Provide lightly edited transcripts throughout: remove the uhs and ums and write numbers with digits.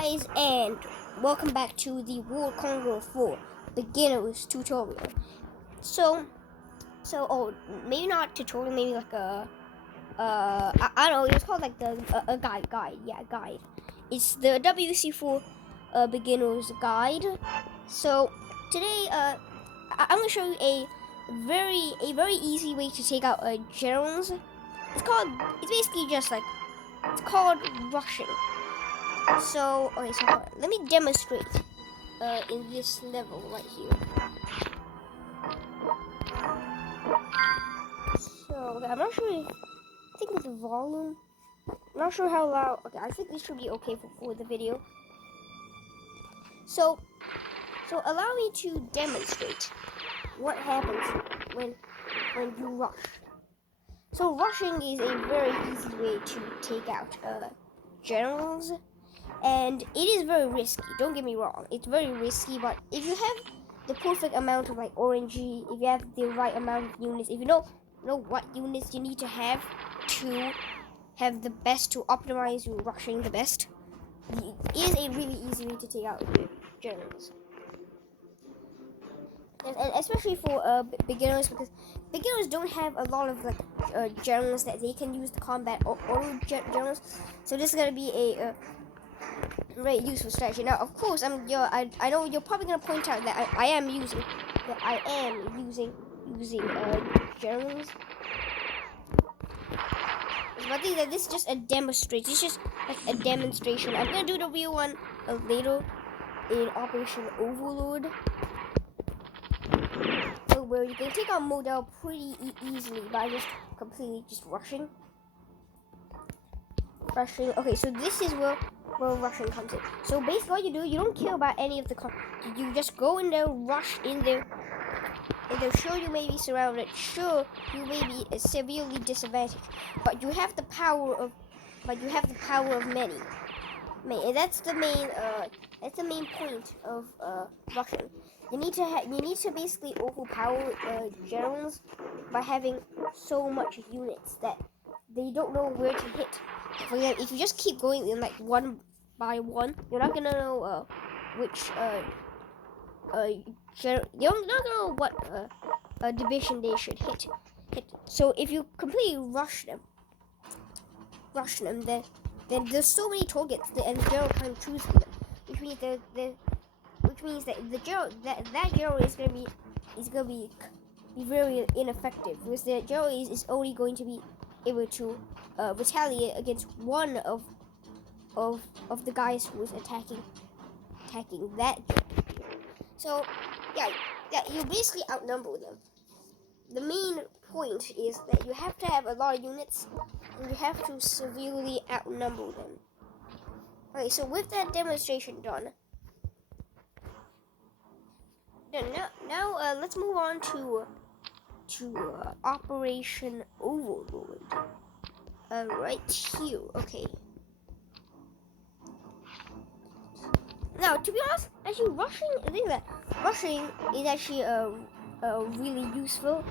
guys, and welcome back to the World Conqueror 4 beginners tutorial. Maybe not tutorial, maybe like I don't know, it's called like a guide, guide. It's the WC4 beginners guide. So today, I'm gonna show you a very easy way to take out generals. It's basically just like, it's called rushing. So let me demonstrate in this level right here. So I'm not sure I think with the volume, I'm not sure how loud. Okay, I think this should be okay for the video. So allow me to demonstrate what happens when you rush. So rushing is a very easy way to take out generals, and it is very risky. Don't get me wrong, it's very risky, but if you have the perfect amount of like orangey, if you have the right amount of units, if you know what units you need to have the best, to optimize your rushing the best, it is a really easy way to take out generals. And especially for beginners, because beginners don't have a lot of like generals that they can use to combat auto generals. So this is gonna be a very useful strategy. Now, of course, I know you're probably gonna point out that I am using generals. But I think that this is just a demonstration. It's just like a demonstration. I'm gonna do the real one later in Operation Overload, where you can take out Model pretty easily by just completely rushing. Okay, so this is where rushing comes in. So basically what you do, you don't care about any of the you just go in there, rush in there, and they'll sure you may be surrounded, sure you may be severely disadvantaged, but you have the power of many. And that's the main point of rushing. You need to basically overpower generals by having so much units that they don't know where to hit. For example, if you just keep going in like one by one, you're not gonna know which you're not gonna know what division they should hit. So if you completely rush them, then there's so many targets, and the general can't choose from them, which means that the general that general is gonna be very ineffective, because the general is only going to be able to retaliate against one of the guys who is attacking that general. So yeah, you basically outnumber them. The main point is that you have to have a lot of units, and you have to severely outnumber them. Okay, so with that demonstration done, now let's move on to Operation Overload. Right here. Okay. Now, to be honest, actually rushing is actually really useful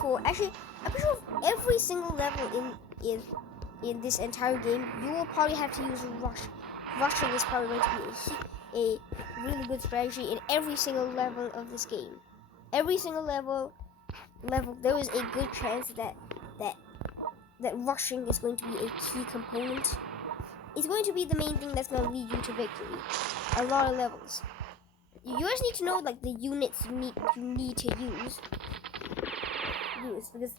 for, actually, I'm pretty sure every single level in this entire game, you will probably have to use rush. Rushing is probably going to be a really good strategy in every single level of this game. Every single level, there is a good chance that rushing is going to be a key component. It's going to be the main thing that's going to lead you to victory. A lot of levels. You just need to know like the units you need to use, because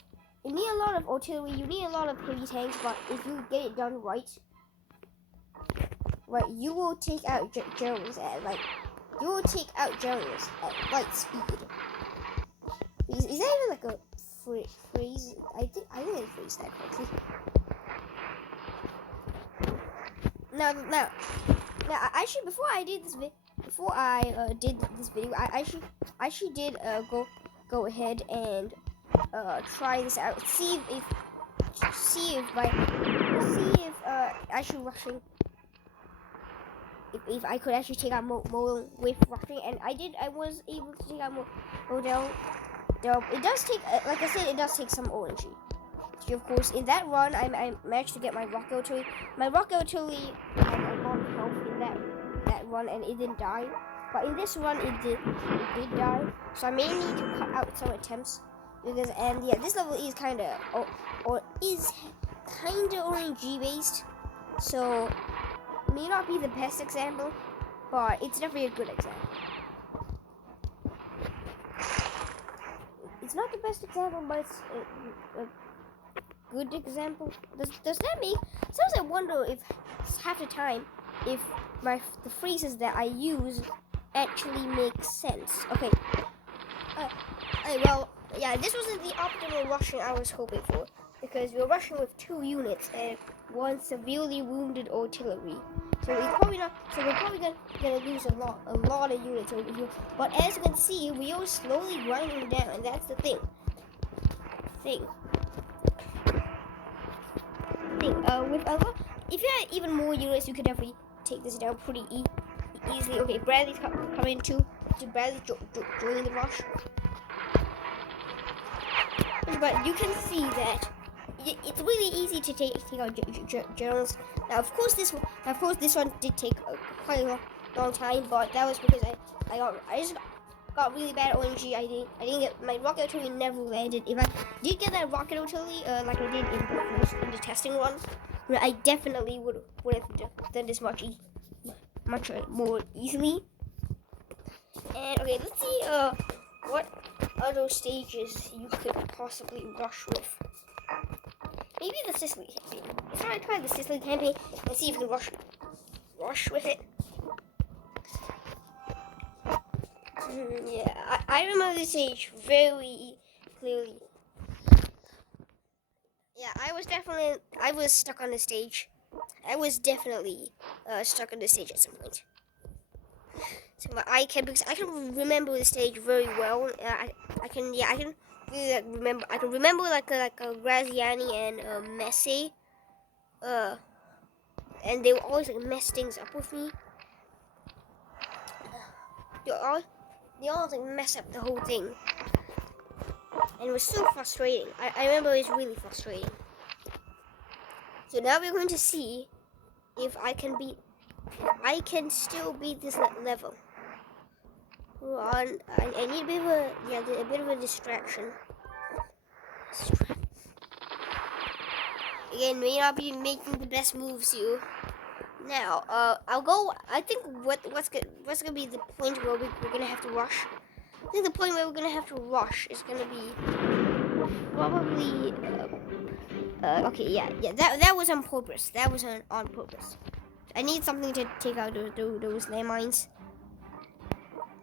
you need a lot of artillery, you need a lot of heavy tanks, but if you get it done right, you will take out generals at light speed. Is that even like a phrase? I think I phrased that correctly. Now, actually, before I did this video, I actually did go ahead and try this out. See if actually rushing, if I could actually take out more with rushing, and I was able to take out more Model. It does take, like I said, it does take some orangey. Of course, in that run, I managed to get my rocket artillery. My rocket artillery had a lot of health in that run and it didn't die. But in this run, it did die. So I may need to cut out some attempts because this level is kind of RNG based. So it may not be the best example, but it's definitely a good example. It's not the best example, but it's a good example. Does that make? Sometimes I wonder if half the time if the phrases that I use actually make sense. Okay. Well, yeah, this wasn't the optimal rushing I was hoping for because we were rushing with 2 units and 1 severely wounded artillery. So we're probably gonna lose a lot of units over here. But as you can see, we are slowly grinding down, and that's the thing. If you had even more units, you could definitely take this down pretty easily. Okay, Bradley's coming too. Bradley's joining the rush. But you can see that it's really easy to take out generals. Now, of course, this one did take quite a long time, but that was because I just got really bad RNG. I didn't get my rocket artillery never landed. If I did get that rocket artillery like I did in the testing run, I definitely would have done this much more easily. And okay, let's see what other stages you could possibly rush with. Maybe the Sicily campaign. Let's try the Sicily campaign and see if you can rush with it. Yeah, I remember this stage very clearly. Yeah, I was stuck on the stage. I was definitely stuck on the stage at some point. So I can remember the stage very well. I can really remember. I can remember like Graziani and Messi. And they would always mess things up with me. They always mess up the whole thing. And it was so frustrating. I remember it was really frustrating. So now we're going to see if I can still beat this level. I need a bit of a distraction. Again, may not be making the best moves here. Now, I'll go. I think what's gonna be the point where we're gonna have to rush. I think the point where we're gonna have to rush is gonna be probably. Okay, yeah. That was on purpose. That was on purpose. I need something to take out those landmines.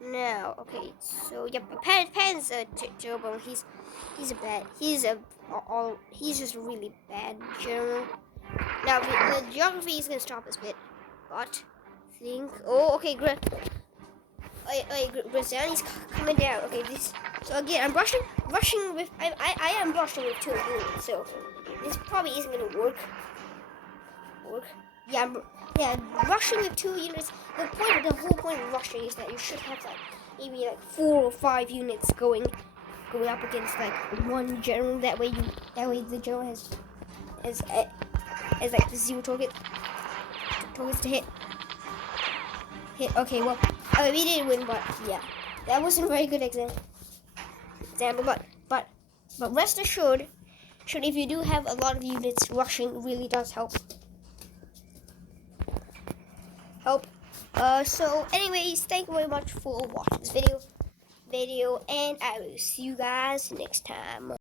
Now, okay. So yep, Pan's terrible. He's just a really bad general. Now the geography is gonna stop us a bit, but okay, great. Graziani's coming down. Okay, so again, I'm rushing with. I am rushing with 2 units, so this probably isn't gonna work. Yeah, rushing with 2 units. The whole point of rushing is that you should have maybe 4 or 5 units going up against 1 general. That way the general has the 0 targets to hit. Okay, well, we didn't win, but yeah, that wasn't a very good example. But rest assured, if you do have a lot of units, rushing really does help. So anyways, thank you very much for watching this video, and I will see you guys next time.